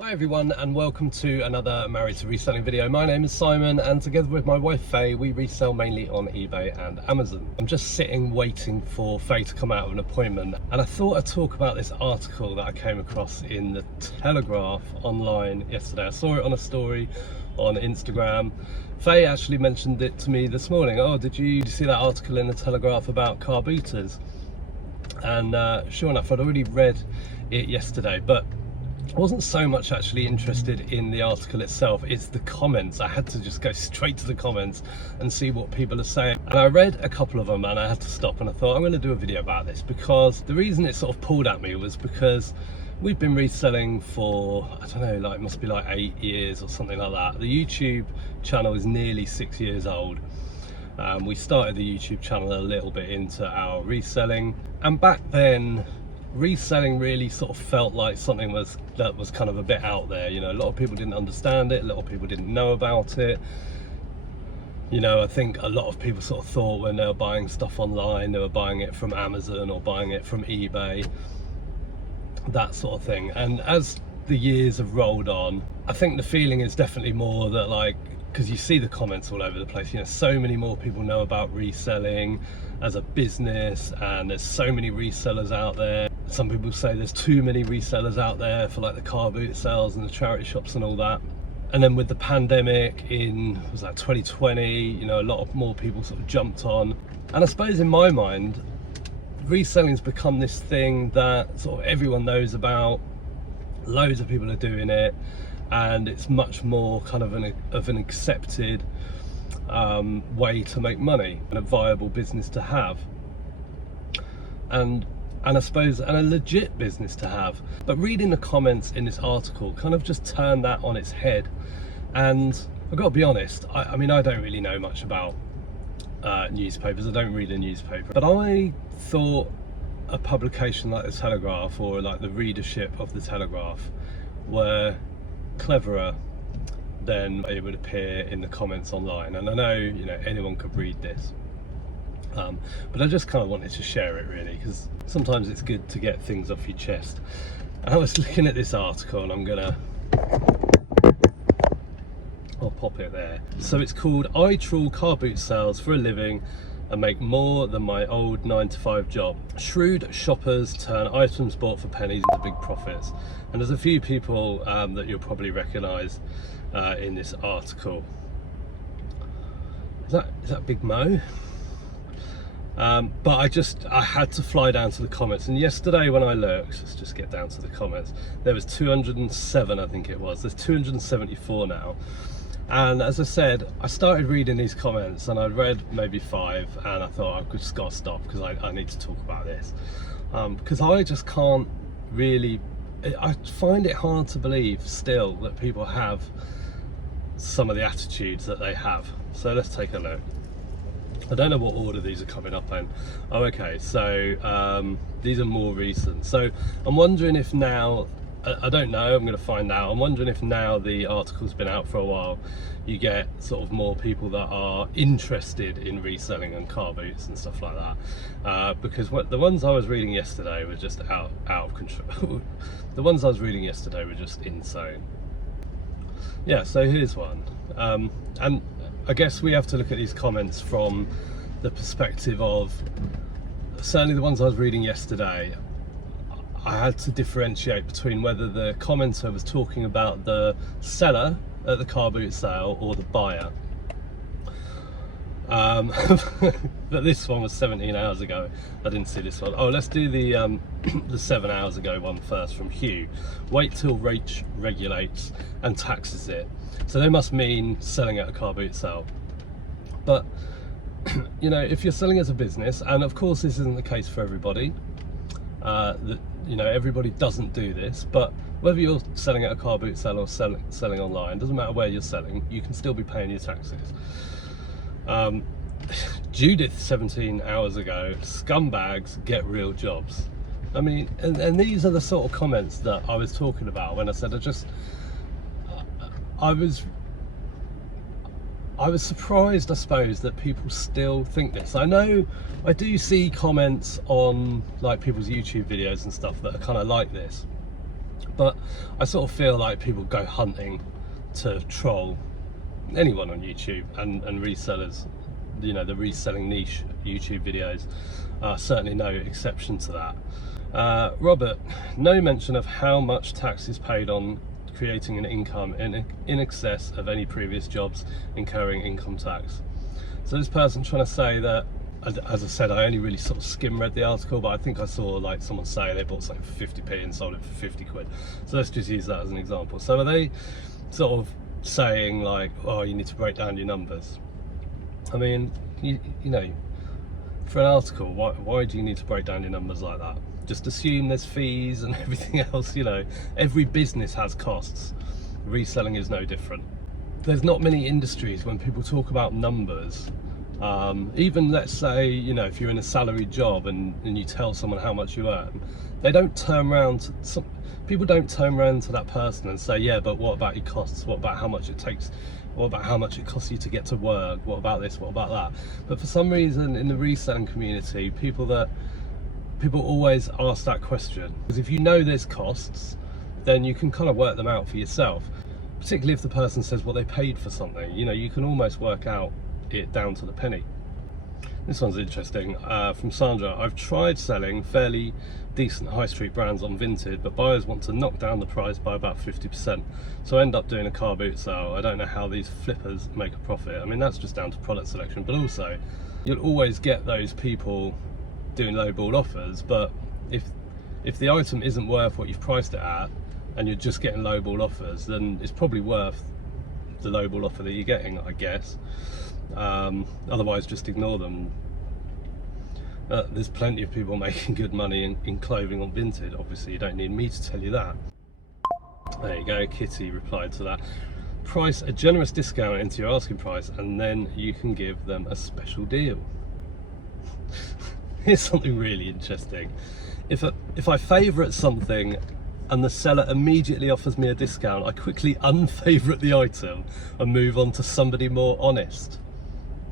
Hi everyone, and welcome to another Married to Reselling video. My name is Simon, and together with my wife Faye, we resell mainly on eBay and Amazon. I'm just sitting waiting for Faye to come out of an appointment, and I thought I'd talk about this article that I came across in the Telegraph online yesterday. I saw it on a story on Instagram. Faye actually mentioned it to me this morning. Oh, did you see that article in the Telegraph about car booters? And sure enough, I'd already read it yesterday, but I wasn't so much actually interested in the article itself. It's the comments. I had to just go straight to the comments and see what people are saying. And I read a couple of them and I had to stop, and I thought I'm going to do a video about this, because the reason it sort of pulled at me was because we've been reselling for, I don't know, like it must be like 8 years or something like that. The YouTube channel is nearly 6 years old. We started the YouTube channel a little bit into our reselling, and back then reselling really sort of felt like something that was kind of a bit out there. You know, a lot of people didn't understand it, a lot of people didn't know about it. You know, I think a lot of people sort of thought when they were buying stuff online, they were buying it from Amazon or buying it from eBay, that sort of thing. And as the years have rolled on, I think the feeling is definitely more that, like, because you see the comments all over the place, you know, so many more people know about reselling as a business, and there's so many resellers out there. Some people say there's too many resellers out there for like the car boot sales and the charity shops and all that. And then with the pandemic in, was that 2020, you know, a lot of more people sort of jumped on. And I suppose in my mind, reselling's become this thing that sort of everyone knows about, loads of people are doing it, and it's much more kind of an accepted way to make money and a viable business to have, and I suppose and a legit business to have. But reading the comments in this article kind of just turned that on its head. And I've got to be honest, I mean, I don't really know much about newspapers. I don't read a newspaper, but I thought a publication like the Telegraph, or like the readership of the Telegraph, were cleverer than it would appear in the comments online. And I know, you know, anyone could read this, but I just kind of wanted to share it really, because sometimes it's good to get things off your chest. And I was looking at this article, and I'll pop it there. So it's called "I Trawl Car Boot Sales for a Living and Make More Than My Old 9-to-5 Job. Shrewd shoppers turn items bought for pennies into big profits." And there's a few people that you'll probably recognise in this article. Is that Big Mo? But I had to fly down to the comments, and yesterday when I looked, let's just get down to the comments, there was 207, I think it was. There's 274 now. And as I said, I started reading these comments, and I'd read maybe 5, and I thought I just got to stop, because I need to talk about this, because I just can't really, I find it hard to believe still that people have some of the attitudes that they have. So let's take a look. I don't know what order these are coming up in. Oh, okay, so these are more recent. So I'm wondering if now, I don't know, I'm going to find out. I'm wondering if now the article's been out for a while, you get sort of more people that are interested in reselling and car boots and stuff like that. Because the ones I was reading yesterday were just out of control. The ones I was reading yesterday were just insane. Yeah, so here's one. And I guess we have to look at these comments from the perspective of, certainly the ones I was reading yesterday, I had to differentiate between whether the commenter was talking about the seller at the car boot sale or the buyer. But this one was 17 hours ago. I didn't see this one. Oh, let's do the 7 hours ago one first, from Hugh. "Wait till Rach regulates and taxes it." So they must mean selling at a car boot sale. But you know, if you're selling as a business, and of course this isn't the case for everybody, that, you know, everybody doesn't do this, but whether you're selling at a car boot sale or selling online, doesn't matter where you're selling, you can still be paying your taxes. Judith, 17 hours ago, "Scumbags get real jobs." I mean, and these are the sort of comments that I was talking about when I said I was surprised, I suppose, that people still think this. I know I do see comments on like people's YouTube videos and stuff that are kind of like this, But I sort of feel like people go hunting to troll anyone on YouTube, and resellers, you know, the reselling niche YouTube videos are certainly no exception to that. Robert, no mention of how much tax is paid on creating an income in excess of any previous jobs incurring income tax. So this person trying to say that, as I said, I only really sort of skim read the article, but I think I saw like someone say they bought something for 50p and sold it for 50 quid. So let's just use that as an example. So are they sort of saying like, oh, you need to break down your numbers? I mean, you know, for an article, why do you need to break down your numbers like that? Just assume there's fees and everything else, you know. Every business has costs. Reselling is no different. There's not many industries when people talk about numbers, even let's say, you know, if you're in a salaried job and you tell someone how much you earn, they don't turn around to, people don't turn around to that person and say, yeah, but what about your costs? What about how much it takes? What about how much it costs you to get to work? What about this? What about that? But for some reason in the reselling community, people always ask that question, because if you know there's costs, then you can kind of work them out for yourself. Particularly if the person says what they paid for something, you know, you can almost work out it down to the penny. This one's interesting, from Sandra. I've tried selling fairly decent high street brands on Vinted, but buyers want to knock down the price by about 50%. So I end up doing a car boot sale. I don't know how these flippers make a profit. I mean, that's just down to product selection, but also you'll always get those people doing lowball offers. But if the item isn't worth what you've priced it at, and you're just getting lowball offers, then it's probably worth the lowball offer that you're getting, I guess. Otherwise, just ignore them. There's plenty of people making good money in clothing on Vinted. Obviously, you don't need me to tell you that. There you go, Kitty replied to that. Price a generous discount into your asking price, and then you can give them a special deal. Here's something really interesting. If I favourite something and the seller immediately offers me a discount, I quickly unfavourite the item and move on to somebody more honest.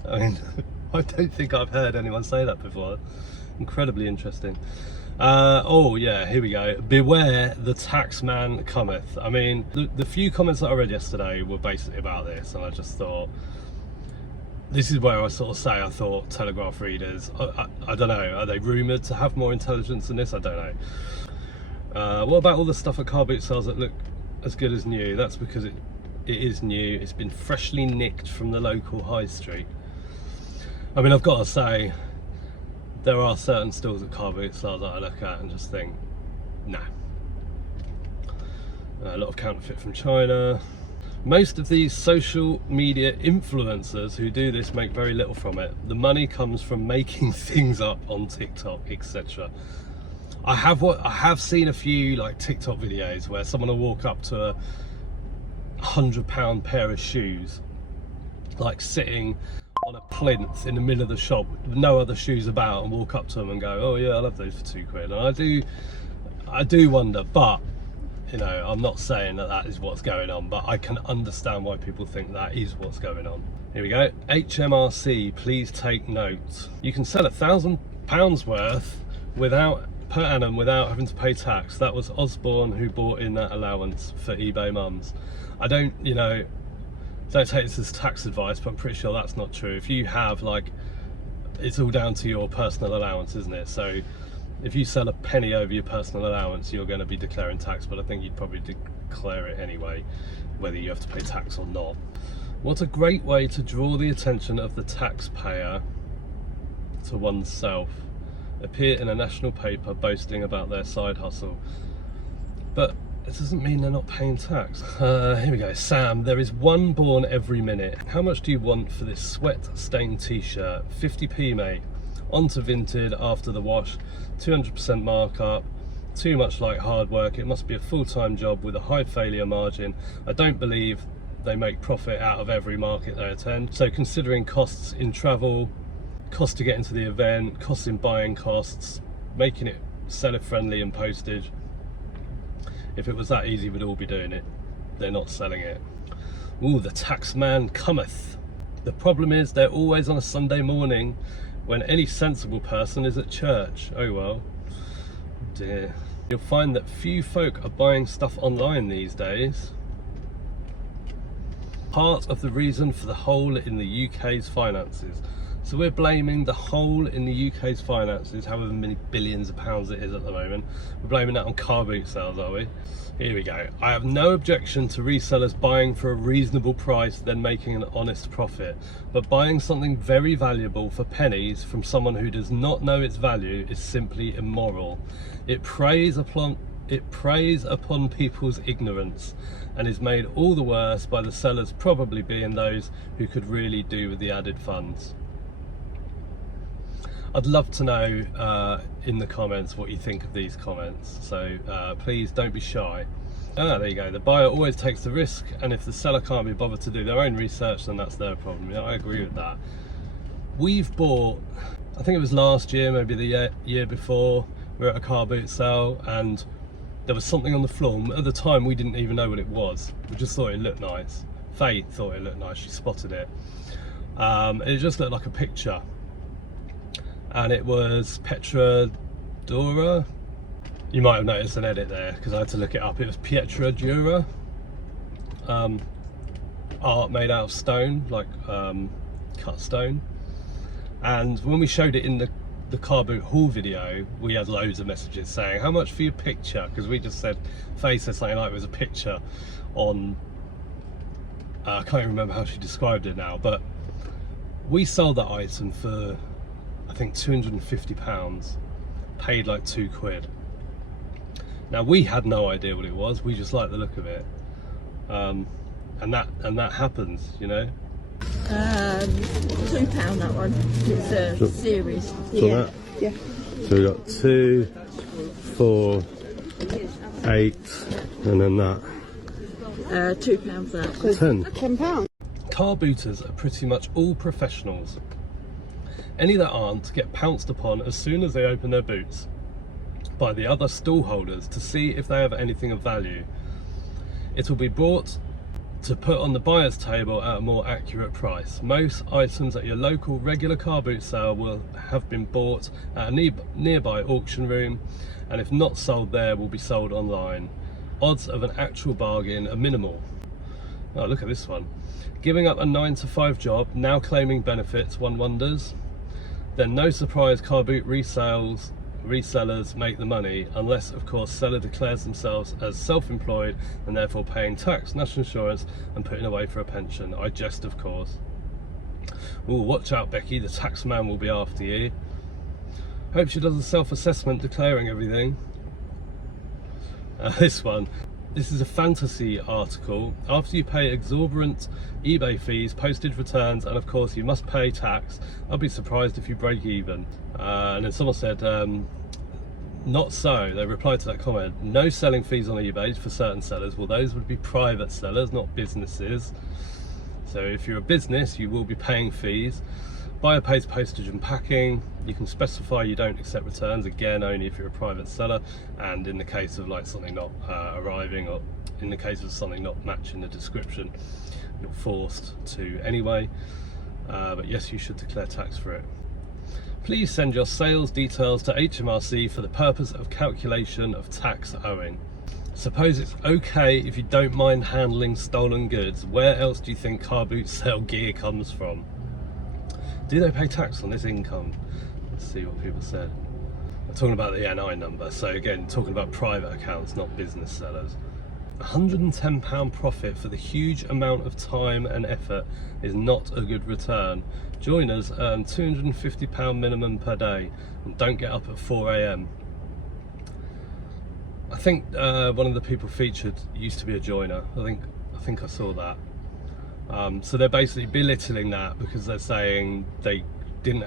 I mean, I don't think I've heard anyone say that before. Incredibly interesting. Oh yeah, here we go. Beware the tax man cometh. I mean, the few comments that I read yesterday were basically about this, and I just thought, this is where I sort of say I thought Telegraph readers, I don't know, are they rumoured to have more intelligence than this? I don't know. What about all the stuff at car boot sales that look as good as new? That's because it is new. It's been freshly nicked from the local high street. I mean, I've got to say, there are certain stores at car boot sales that I look at and just think, nah. A lot of counterfeit from China. Most of these social media influencers who do this make very little from it. The money comes from making things up on TikTok, etc. I have seen a few like TikTok videos where someone will walk up to a £100 pair of shoes, like sitting on a plinth in the middle of the shop with no other shoes about, and walk up to them and go, oh yeah, I love those for £2. And I do wonder, but you know, I'm not saying that is what's going on, but I can understand why people think that is what's going on. Here we go. HMRC, please take note. You can sell £1,000 worth per annum without having to pay tax. That was Osborne who bought in that allowance for eBay mums. I don't take this as tax advice, but I'm pretty sure that's not true. If you have, like, it's all down to your personal allowance, isn't it? So if you sell a penny over your personal allowance, you're going to be declaring tax, but I think you'd probably declare it anyway, whether you have to pay tax or not. What a great way to draw the attention of the taxpayer to oneself. Appear in a national paper boasting about their side hustle. But it doesn't mean they're not paying tax. Here we go. Sam, there is one born every minute. How much do you want for this sweat-stained t-shirt? 50p, mate. Onto Vinted after the wash. 200% markup. Too much like hard work. It must be a full-time job with a high failure margin. I don't believe they make profit out of every market they attend. So considering costs in travel, cost to get into the event, costs in buying costs, making it seller friendly and postage. If it was that easy, we'd all be doing it. They're not selling it. Ooh, the tax man cometh. The problem is they're always on a Sunday morning when any sensible person is at church. Oh well, dear. You'll find that few folk are buying stuff online these days. Part of the reason for the hole in the UK's finances. So we're blaming the hole in the UK's finances, however many billions of pounds it is at the moment. We're blaming that on car boot sales, are we? Here we go. I have no objection to resellers buying for a reasonable price, then making an honest profit. But buying something very valuable for pennies from someone who does not know its value is simply immoral. It preys upon people's ignorance and is made all the worse by the sellers probably being those who could really do with the added funds. I'd love to know in the comments what you think of these comments, so please don't be shy. There you go, the buyer always takes the risk, and if the seller can't be bothered to do their own research, then that's their problem. Yeah, I agree with that. We've bought, I think it was last year, maybe the year before, we were at a car boot sale and there was something on the floor. At the time we didn't even know what it was, we just thought it looked nice. Faye thought it looked nice, she spotted it. It just looked like a picture. And it was Petra Dura. You might have noticed an edit there because I had to look it up. It was Pietra Dura. Art made out of stone, like cut stone. And when we showed it in the car boot haul video, we had loads of messages saying, how much for your picture? Because we just said, Faye said something like it was a picture on, I can't even remember how she described it now, but we sold that item for, I think £250, paid like £2. Now we had no idea what it was, we just liked the look of it, and that happens, you know. £2 that one. It's a series. So yeah. So we got 2, 4, 8, and then that. £2 for that. 10. £10. Car booters are pretty much all professionals. Any that aren't get pounced upon as soon as they open their boots by the other stall holders to see if they have anything of value. It will be brought to put on the buyer's table at a more accurate price. Most items at your local regular car boot sale will have been bought at a nearby auction room, and if not sold there, will be sold online. Odds of an actual bargain are minimal. Oh, look at this one. Giving up a 9-to-5 job, now claiming benefits, one wonders. Then no surprise car boot resellers make the money, unless of course seller declares themselves as self-employed and therefore paying tax, national insurance and putting away for a pension. I jest, of course. Ooh, watch out Becky, the tax man will be after you. Hope she does a self-assessment declaring everything. This one. This is a fantasy article. After you pay exorbitant eBay fees, postage returns, and of course you must pay tax, I'll be surprised if you break even. And then someone said, not so. They replied to that comment, no selling fees on eBay for certain sellers. Well, those would be private sellers, not businesses. So if you're a business, you will be paying fees. Buyer pays postage and packing. You can specify you don't accept returns, again only if you're a private seller, and in the case of like something not arriving, or in the case of something not matching the description, you're forced to anyway. But yes, you should declare tax for it. Please send your sales details to HMRC for the purpose of calculation of tax owing. Suppose it's okay if you don't mind handling stolen goods. Where else do you think car boot sale gear comes from? Do they pay tax on this income? Let's see what people said. I'm talking about the NI number, so again, talking about private accounts, not business sellers. £110 profit for the huge amount of time and effort is not a good return. Joiners earn £250 minimum per day and don't get up at 4 AM. I think one of the people featured used to be a joiner. I think I saw that. So they're basically belittling that because they're saying they didn't.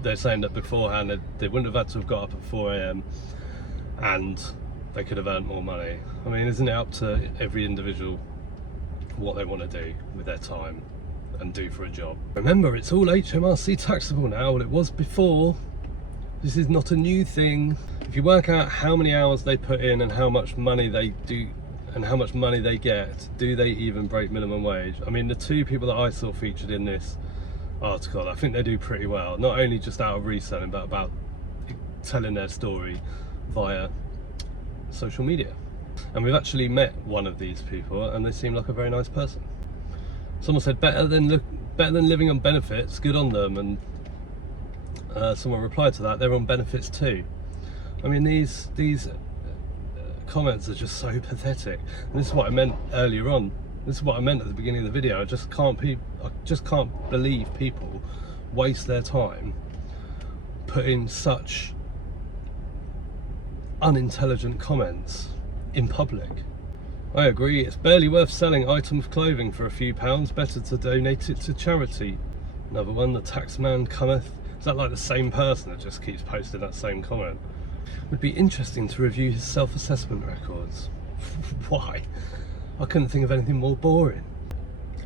They're saying that beforehand they wouldn't have had to have got up at 4 AM and they could have earned more money. I mean, isn't it up to every individual what they want to do with their time and do for a job? Remember, it's all HMRC taxable now. Well, it was before. This is not a new thing. If you work out how many hours they put in and how much money they do and how much money they get, do they even break minimum wage? I mean, the two people that I saw featured in this article, I think they do pretty well, not only just out of reselling, but about telling their story via social media. And we've actually met one of these people, and they seem like a very nice person. Someone said better than living on benefits, good on them, and someone replied to that, they're on benefits too. I mean, these comments are just so pathetic. And this is what I meant earlier on. This is what I meant at the beginning of the video. I just can't believe people waste their time putting such unintelligent comments in public. I agree, it's barely worth selling item of clothing for a few pounds, better to donate it to charity. Another one, the tax man cometh. Is that like the same person that just keeps posting that same comment? Would be interesting to review his self-assessment records. Why? I couldn't think of anything more boring.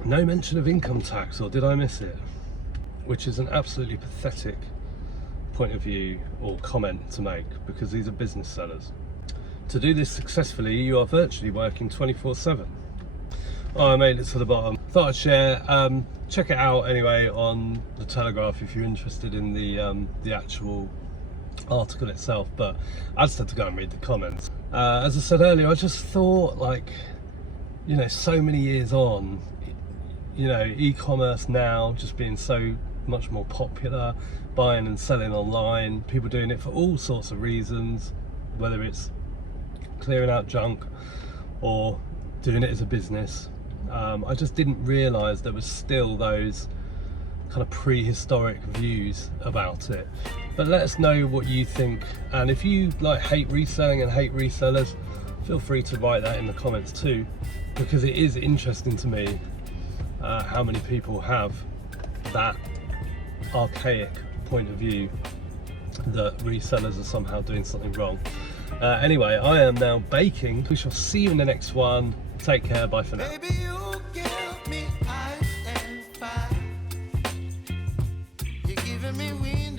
No mention of income tax, or did I miss it? Which is an absolutely pathetic point of view or comment to make, because these are business sellers. To do this successfully, you are virtually working 24/7. Oh, I made it to the bottom. Thought I'd share. Check it out anyway on the Telegraph if you're interested in the actual article itself, but I just had to go and read the comments. As I said earlier, I just thought, like, you know, so many years on, you know, e-commerce now just being so much more popular, buying and selling online, people doing it for all sorts of reasons, whether it's clearing out junk or doing it as a business. I just didn't realise there was still those kind of prehistoric views about it. But let us know what you think, and if you like hate reselling and hate resellers, feel free to write that in the comments too, because it is interesting to me how many people have that archaic point of view that resellers are somehow doing something wrong. Anyway, I am now baking. We shall see you in the next one. Take care, bye for now. Baby, you give me ice and fire. You're giving me wind